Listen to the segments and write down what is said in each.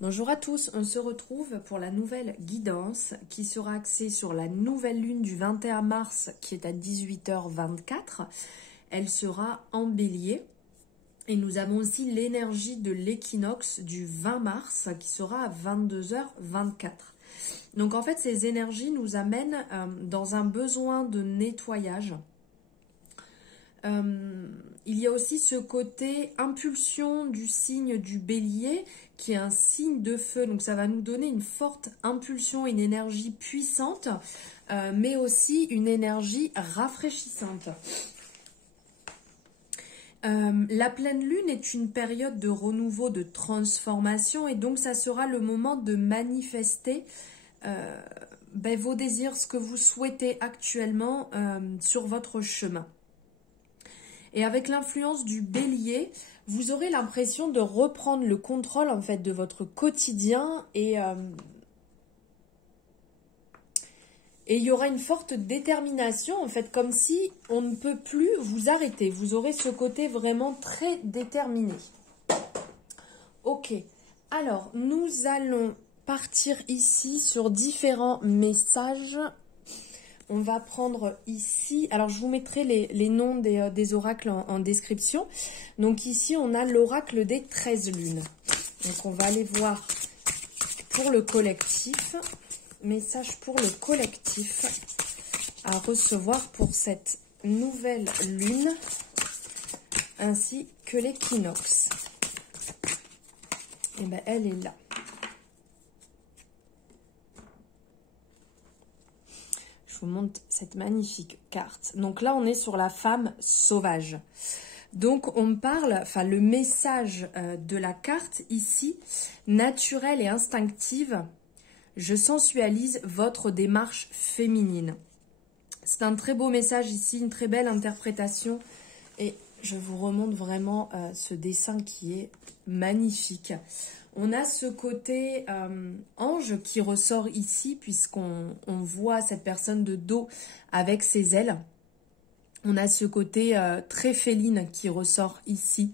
Bonjour à tous, on se retrouve pour la nouvelle guidance qui sera axée sur la nouvelle lune du 21 mars qui est à 18h24. Elle sera en bélier et nous avons aussi l'énergie de l'équinoxe du 20 mars qui sera à 22h24. Donc en fait ces énergies nous amènent dans un besoin de nettoyage. Il y a aussi ce côté impulsion du signe du bélier qui est un signe de feu, donc ça va nous donner une forte impulsion, une énergie puissante, mais aussi une énergie rafraîchissante. La pleine lune est une période de renouveau, de transformation, et donc ça sera le moment de manifester vos désirs, ce que vous souhaitez actuellement sur votre chemin. Et avec l'influence du bélier, vous aurez l'impression de reprendre le contrôle en fait de votre quotidien et il y aura une forte détermination en fait, comme si on ne peut plus vous arrêter. Vous aurez ce côté vraiment très déterminé. Ok, alors nous allons partir ici sur différents messages. On va prendre ici, alors je vous mettrai les noms des oracles en description. Donc ici, on a l'oracle des 13 lunes. Donc on va aller voir pour le collectif, message pour le collectif à recevoir pour cette nouvelle lune, ainsi que l'équinoxe. Et bien elle est là. Je vous montre cette magnifique carte. Donc là, on est sur la femme sauvage. Donc, on parle, enfin, le message de la carte ici, naturelle et instinctive, je sensualise votre démarche féminine. C'est un très beau message ici, une très belle interprétation. Et je vous remonte vraiment ce dessin qui est magnifique. On a ce côté ange qui ressort ici, puisqu'on voit cette personne de dos avec ses ailes. On a ce côté très féline qui ressort ici.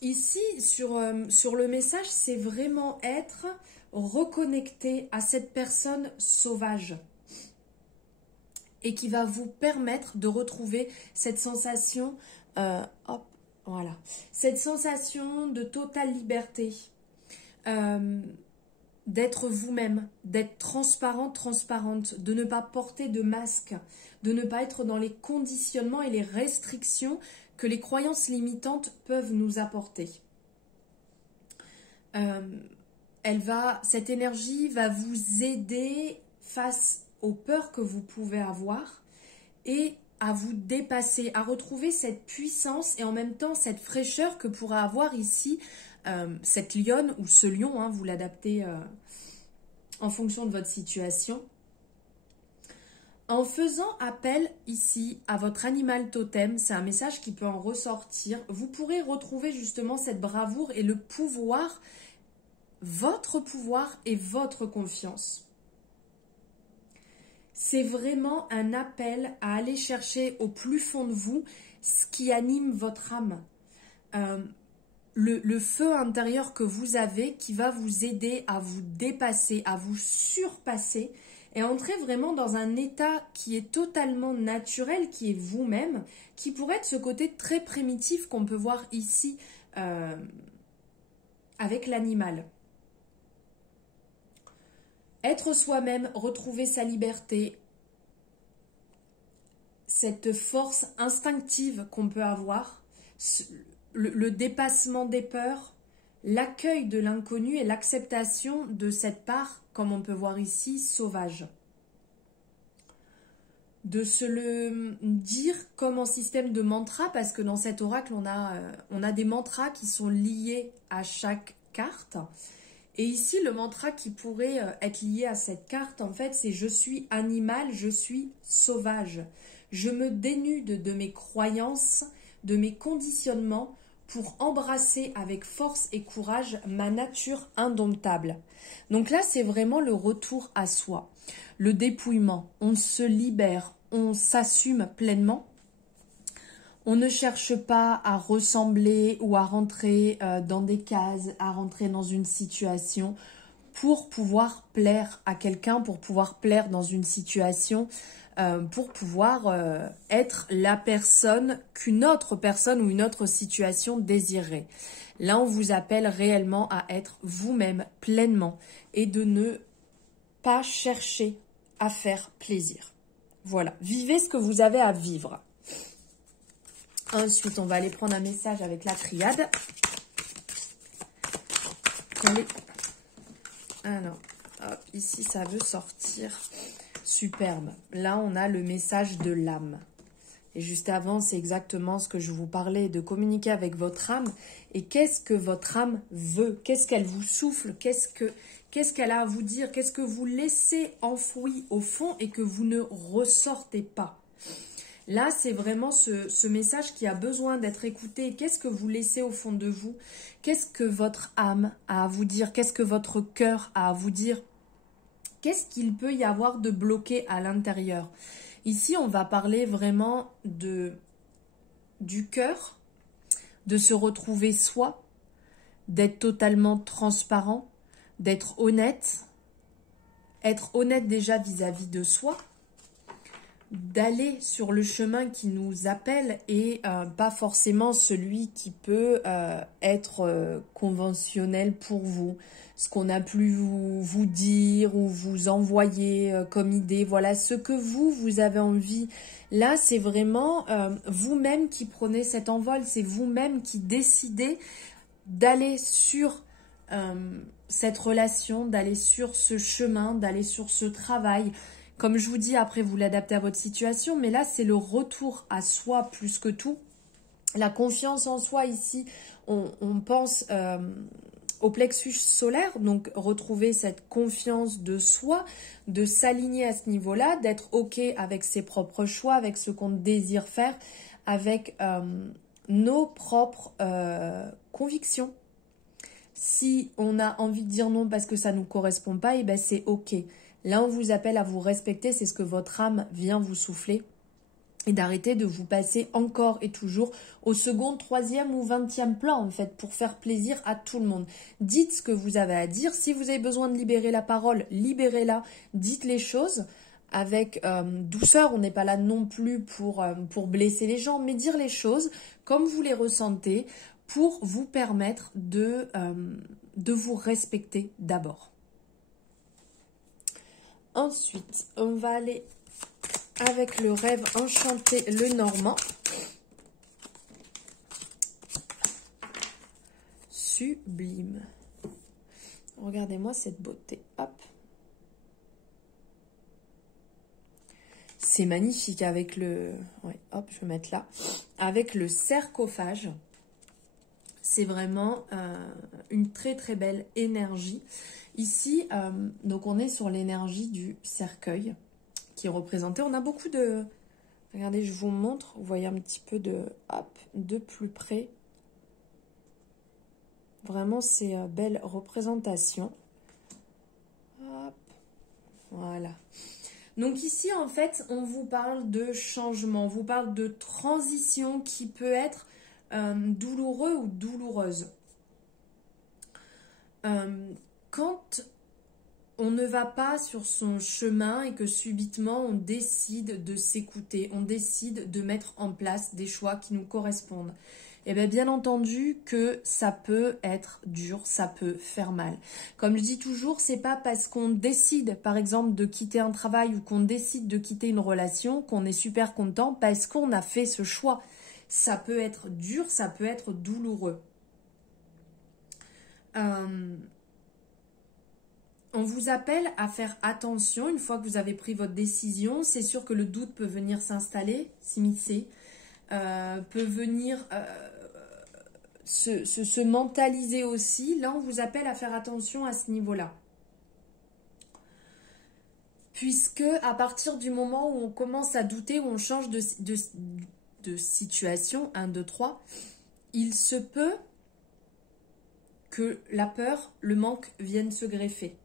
Ici, sur le message, c'est vraiment être reconnecté à cette personne sauvage et qui va vous permettre de retrouver cette sensation, voilà, cette sensation de totale liberté, d'être vous-même, d'être transparent, transparente, de ne pas porter de masque, de ne pas être dans les conditionnements et les restrictions que les croyances limitantes peuvent nous apporter. Cette énergie va vous aider face aux peurs que vous pouvez avoir et à vous dépasser, à retrouver cette puissance et en même temps cette fraîcheur que pourra avoir ici cette lionne ou ce lion, hein, vous l'adaptez en fonction de votre situation. En faisant appel ici à votre animal totem, c'est un message qui peut en ressortir, vous pourrez retrouver justement cette bravoure et le pouvoir, votre pouvoir et votre confiance. C'est vraiment un appel à aller chercher au plus fond de vous ce qui anime votre âme. Le feu intérieur que vous avez qui va vous aider à vous dépasser, à vous surpasser et entrer vraiment dans un état qui est totalement naturel, qui est vous-même, qui pourrait être ce côté très primitif qu'on peut voir ici avec l'animal. Être soi-même, retrouver sa liberté, cette force instinctive qu'on peut avoir, le dépassement des peurs, l'accueil de l'inconnu et l'acceptation de cette part, comme on peut voir ici, sauvage. De se le dire comme en système de mantra, parce que dans cet oracle, on a des mantras qui sont liés à chaque carte. Et ici, le mantra qui pourrait être lié à cette carte, en fait, c'est « Je suis animal, je suis sauvage ». Je me dénude de mes croyances, de mes conditionnements pour embrasser avec force et courage ma nature indomptable. Donc là, c'est vraiment le retour à soi, le dépouillement. On se libère, on s'assume pleinement. On ne cherche pas à ressembler ou à rentrer dans des cases, à rentrer dans une situation pour pouvoir plaire à quelqu'un, pour pouvoir plaire dans une situation, pour pouvoir être la personne qu'une autre personne ou une autre situation désirerait. Là, on vous appelle réellement à être vous-même pleinement et de ne pas chercher à faire plaisir. Voilà, vivez ce que vous avez à vivre. Ensuite, on va aller prendre un message avec la triade. Alors, hop, ici, ça veut sortir. Superbe. Là, on a le message de l'âme. Et juste avant, c'est exactement ce que je vous parlais, de communiquer avec votre âme. Et qu'est-ce que votre âme veut? Qu'est-ce qu'elle vous souffle? Qu'est-ce qu'elle a à vous dire? Qu'est-ce que vous laissez enfoui au fond et que vous ne ressortez pas? Là, c'est vraiment ce message qui a besoin d'être écouté. Qu'est-ce que vous laissez au fond de vous? Qu'est-ce que votre âme a à vous dire? Qu'est-ce que votre cœur a à vous dire? Qu'est-ce qu'il peut y avoir de bloqué à l'intérieur? Ici, on va parler vraiment du cœur, de se retrouver soi, d'être totalement transparent, d'être honnête. Être honnête déjà vis-à-vis de soi, d'aller sur le chemin qui nous appelle et pas forcément celui qui peut être conventionnel pour vous. Ce qu'on a pu vous dire ou vous envoyer comme idée. Voilà, ce que vous avez envie. Là, c'est vraiment vous-même qui prenez cet envol. C'est vous-même qui décidez d'aller sur cette relation, d'aller sur ce chemin, d'aller sur ce travail. Comme je vous dis, après, vous l'adaptez à votre situation. Mais là, c'est le retour à soi plus que tout. La confiance en soi, ici, on pense au plexus solaire. Donc, retrouver cette confiance de soi, de s'aligner à ce niveau-là, d'être OK avec ses propres choix, avec ce qu'on désire faire, avec nos propres convictions. Si on a envie de dire non parce que ça ne nous correspond pas, et ben c'est OK. Là, on vous appelle à vous respecter, c'est ce que votre âme vient vous souffler. Et d'arrêter de vous passer encore et toujours au second, troisième ou 20e plan, en fait, pour faire plaisir à tout le monde. Dites ce que vous avez à dire. Si vous avez besoin de libérer la parole, libérez-la. Dites les choses avec douceur. On n'est pas là non plus pour blesser les gens, mais dire les choses comme vous les ressentez pour vous permettre de vous respecter d'abord. Ensuite, on va aller avec le rêve enchanté, le normand. Sublime. Regardez-moi cette beauté. Hop. C'est magnifique avec le... Ouais, hop, je vais mettre là. Avec le sarcophage. C'est vraiment une très très belle énergie. Ici, donc on est sur l'énergie du cercueil qui est représenté. On a beaucoup de... Regardez, je vous montre. Vous voyez un petit peu de plus près. Vraiment, c'est belle représentation. Hop. Voilà. Donc ici, en fait, on vous parle de changement. On vous parle de transition qui peut être douloureux ou douloureuse. Quand on ne va pas sur son chemin et que subitement on décide de s'écouter, on décide de mettre en place des choix qui nous correspondent, et bien entendu que ça peut être dur, ça peut faire mal. Comme je dis toujours, c'est pas parce qu'on décide par exemple de quitter un travail ou qu'on décide de quitter une relation qu'on est super content parce qu'on a fait ce choix. Ça peut être dur, ça peut être douloureux. On vous appelle à faire attention une fois que vous avez pris votre décision. C'est sûr que le doute peut venir s'installer, s'immiscer, peut venir se mentaliser aussi. Là, on vous appelle à faire attention à ce niveau-là. Puisque à partir du moment où on commence à douter, où on change de situation, 1, 2, 3, il se peut que la peur, le manque viennent se greffer.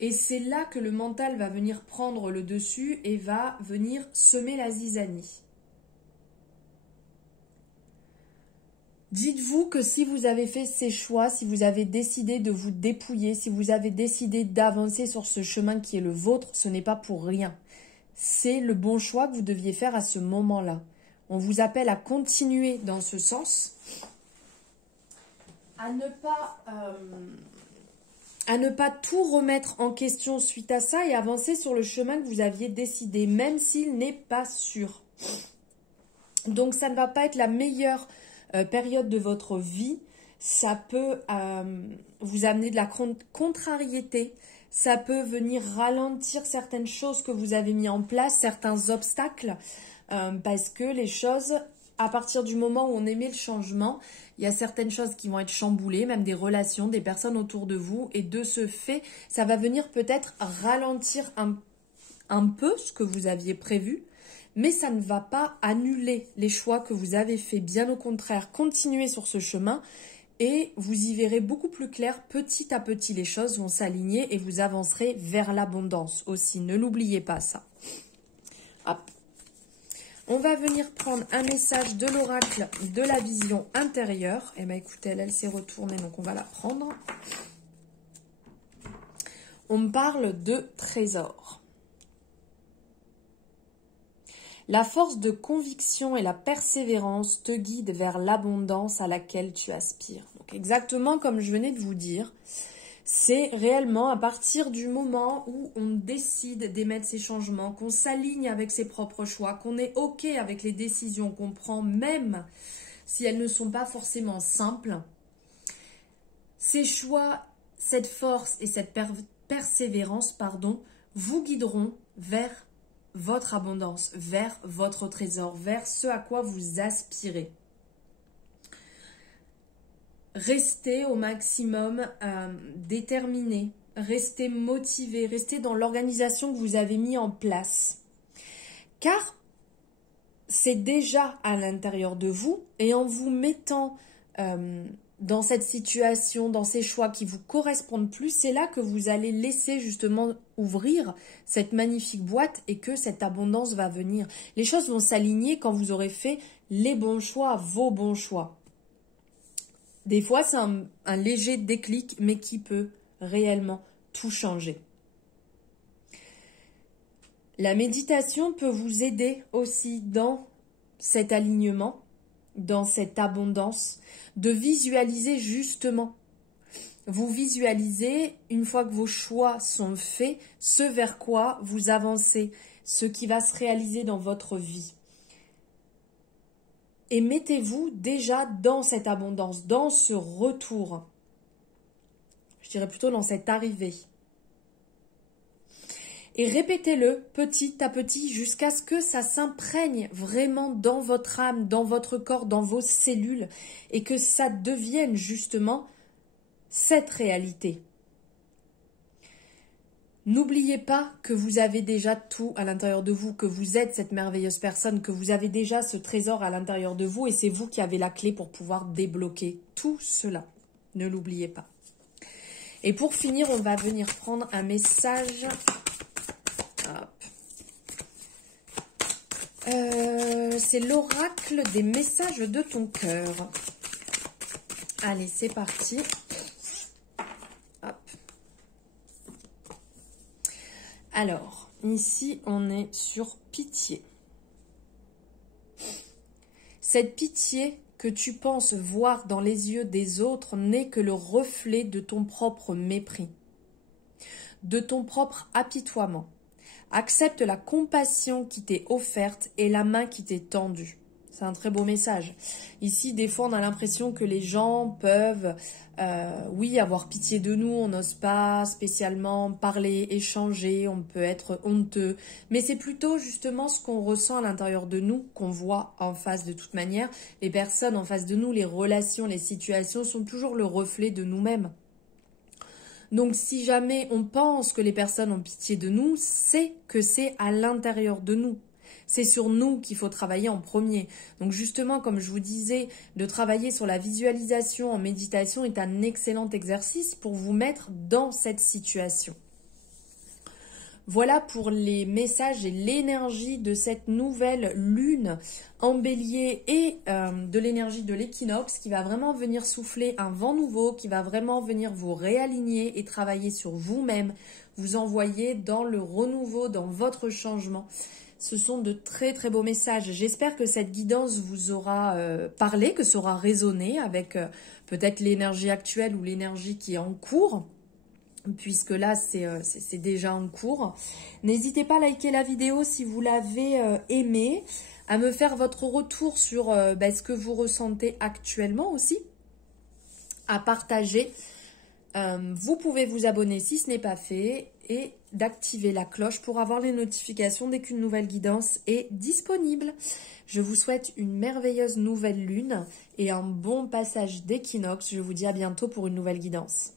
Et c'est là que le mental va venir prendre le dessus et va venir semer la zizanie. Dites-vous que si vous avez fait ces choix, si vous avez décidé de vous dépouiller, si vous avez décidé d'avancer sur ce chemin qui est le vôtre, ce n'est pas pour rien. C'est le bon choix que vous deviez faire à ce moment-là. On vous appelle à continuer dans ce sens, à ne pas tout remettre en question suite à ça et avancer sur le chemin que vous aviez décidé, même s'il n'est pas sûr. Donc ça ne va pas être la meilleure période de votre vie. Ça peut vous amener de la contrariété. Ça peut venir ralentir certaines choses que vous avez mis en place, certains obstacles, parce que les choses, à partir du moment où on émet le changement, il y a certaines choses qui vont être chamboulées, même des relations, des personnes autour de vous, et de ce fait, ça va venir peut-être ralentir un peu ce que vous aviez prévu, mais ça ne va pas annuler les choix que vous avez faits, bien au contraire, continuez sur ce chemin, et vous y verrez beaucoup plus clair, petit à petit les choses vont s'aligner et vous avancerez vers l'abondance aussi, ne l'oubliez pas ça. Hop. On va venir prendre un message de l'oracle de la vision intérieure. Eh bien écoutez, elle s'est retournée, donc on va la prendre. On me parle de trésor. La force de conviction et la persévérance te guident vers l'abondance à laquelle tu aspires. Donc exactement comme je venais de vous dire, c'est réellement à partir du moment où on décide d'émettre ces changements, qu'on s'aligne avec ses propres choix, qu'on est OK avec les décisions qu'on prend, même si elles ne sont pas forcément simples. Ces choix, cette force et cette persévérance, vous guideront vers votre abondance, vers votre trésor, vers ce à quoi vous aspirez. Restez au maximum déterminé, restez motivé, restez dans l'organisation que vous avez mis en place. Car c'est déjà à l'intérieur de vous et en vous mettant dans cette situation, dans ces choix qui vous correspondent plus, c'est là que vous allez laisser justement ouvrir cette magnifique boîte et que cette abondance va venir. Les choses vont s'aligner quand vous aurez fait les bons choix, vos bons choix. Des fois, c'est un léger déclic, mais qui peut réellement tout changer. La méditation peut vous aider aussi dans cet alignement, dans cette abondance, de visualiser justement. Vous visualisez, une fois que vos choix sont faits, ce vers quoi vous avancez, ce qui va se réaliser dans votre vie. Et mettez-vous déjà dans cette abondance, dans ce retour. Je dirais plutôt dans cette arrivée. Et répétez-le petit à petit jusqu'à ce que ça s'imprègne vraiment dans votre âme, dans votre corps, dans vos cellules et que ça devienne justement cette réalité. N'oubliez pas que vous avez déjà tout à l'intérieur de vous, que vous êtes cette merveilleuse personne, que vous avez déjà ce trésor à l'intérieur de vous et c'est vous qui avez la clé pour pouvoir débloquer tout cela. Ne l'oubliez pas. Et pour finir, on va venir prendre un message. C'est l'oracle des messages de ton cœur. Allez, c'est parti. Hop. Alors, ici, on est sur pitié. Cette pitié que tu penses voir dans les yeux des autres n'est que le reflet de ton propre mépris, de ton propre apitoiement. Accepte la compassion qui t'est offerte et la main qui t'est tendue. C'est un très beau message. Ici, des fois, on a l'impression que les gens peuvent, oui, avoir pitié de nous. On n'ose pas spécialement parler, échanger. On peut être honteux. Mais c'est plutôt justement ce qu'on ressent à l'intérieur de nous, qu'on voit en face de toute manière. Les personnes en face de nous, les relations, les situations sont toujours le reflet de nous-mêmes. Donc, si jamais on pense que les personnes ont pitié de nous, c'est que c'est à l'intérieur de nous. C'est sur nous qu'il faut travailler en premier. Donc justement, comme je vous disais, de travailler sur la visualisation en méditation est un excellent exercice pour vous mettre dans cette situation. Voilà pour les messages et l'énergie de cette nouvelle lune en bélier et de l'énergie de l'équinoxe qui va vraiment venir souffler un vent nouveau, qui va vraiment venir vous réaligner et travailler sur vous-même, vous envoyer dans le renouveau, dans votre changement. Ce sont de très très beaux messages. J'espère que cette guidance vous aura parlé, que ça aura résonné avec peut-être l'énergie actuelle ou l'énergie qui est en cours. Puisque là, c'est déjà en cours. N'hésitez pas à liker la vidéo si vous l'avez aimée, à me faire votre retour sur ce que vous ressentez actuellement aussi, à partager. Vous pouvez vous abonner si ce n'est pas fait et d'activer la cloche pour avoir les notifications dès qu'une nouvelle guidance est disponible. Je vous souhaite une merveilleuse nouvelle lune et un bon passage d'équinoxe. Je vous dis à bientôt pour une nouvelle guidance.